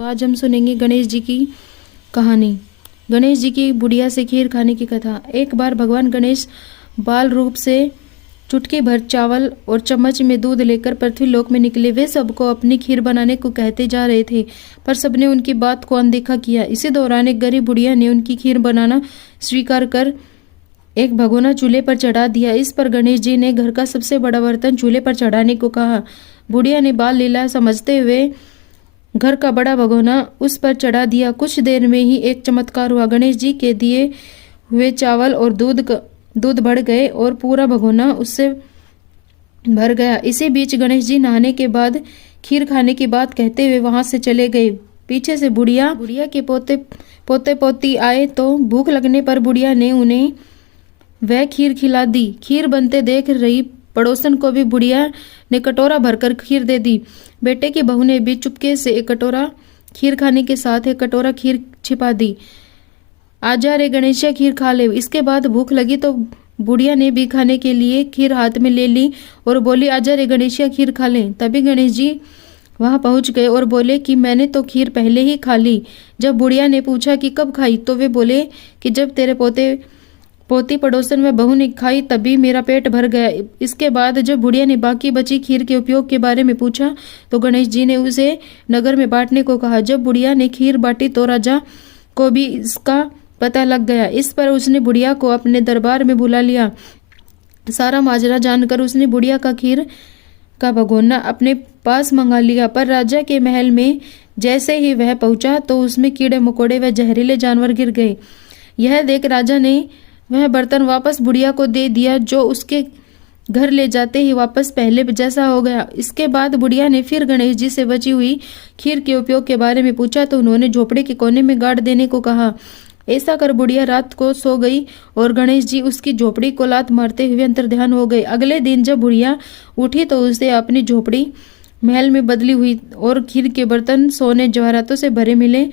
तो आज हम सुनेंगे गणेश जी की कहानी। गणेश जी की बुढ़िया से खीर खाने की कथा। एक बार भगवान गणेश बाल रूप से चुटकी भर चावल और चम्मच में दूध लेकर पृथ्वी लोक में निकले। वे सबको अपनी खीर बनाने को कहते जा रहे थे, पर सबने उनकी बात को अनदेखा किया। इसी दौरान एक गरीब बुढ़िया ने उनकी खीर बनाना स्वीकार कर एक भगोना चूल्हे पर चढ़ा दिया। इस पर गणेश जी ने घर का सबसे बड़ा बर्तन चूल्हे पर चढ़ाने को कहा। बुढ़िया ने बाल लीला समझते हुए घर का बड़ा भगोना उस पर चढ़ा दिया। कुछ देर में ही एक चमत्कार हुआ। गणेश जी के दिए हुए चावल और दूध बढ़ गए और पूरा भगोना उससे भर गया। इसी बीच गणेश जी नहाने के बाद खीर खाने की बात कहते हुए वहां से चले गए। पीछे से बुढ़िया के पोते पोती आए तो भूख लगने पर बुढ़िया ने उन्हें वह खीर खिला दी। खीर बनते देख रही पड़ोसन को भी बुढ़िया ने कटोरा भरकर खीर दे दी। बेटे की बहू ने भी चुपके से एक कटोरा खीर खाने के साथ एक कटोरा खीर छिपा दी। आजा रे गणेशिया, खीर खा ले। इसके बाद भूख लगी तो बुढ़िया ने भी खाने के लिए खीर हाथ में ले ली और बोली, आजा रे गणेशिया, खीर खा ले। तभी गणेश जी वहां पहुंच गए और बोले कि मैंने तो खीर पहले ही खा ली। जब बुढ़िया ने पूछा कि कब खाई, तो वे बोले कि जब तेरे पोती पड़ोसन में बहू ने खाई तभी मेरा पेट भर गया। इसके बाद जब बुढ़िया ने बाकी बची खीर के उपयोग के बारे में पूछा तो गणेश जी ने उसे नगर में बांटने को कहा। जब बुढ़िया ने खीर बांटी तो राजा को भी इसका पता लग गया। इस पर उसने बुढ़िया को अपने दरबार में बुला लिया। सारा माजरा जानकर उसने बुढ़िया का खीर का भगोना अपने पास मंगा लिया। पर राजा के महल में जैसे ही वह पहुंचा तो उसमें कीड़े मकोड़े व जहरीले जानवर गिर गए। यह देख राजा ने वह बर्तन वापस बुढ़िया को दे दिया, जो उसके घर ले जाते ही वापस पहले जैसा हो गया। इसके बाद बुढ़िया ने फिर गणेश जी से बची हुई खीर के उपयोग के बारे में पूछा तो उन्होंने झोपड़े के कोने में गाड़ देने को कहा। ऐसा कर बुढ़िया रात को सो गई और गणेश जी उसकी झोपड़ी को लात मारते हुए अंतर्ध्यान हो गए। अगले दिन जब बुढ़िया उठी तो उसे अपनी झोपड़ी महल में बदली हुई और खीर के बर्तन सोने जवाहरातों से भरे मिले।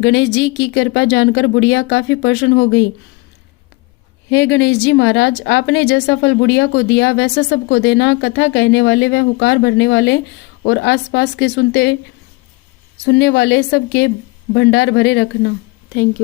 गणेश जी की कृपा जानकर बुढ़िया काफी प्रसन्न हो गई। हे गणेश जी महाराज, आपने जैसा फल बुढ़िया को दिया वैसा सबको देना। कथा कहने वाले व हुकार भरने वाले और आसपास के सुनने वाले सबके भंडार भरे रखना। Thank you.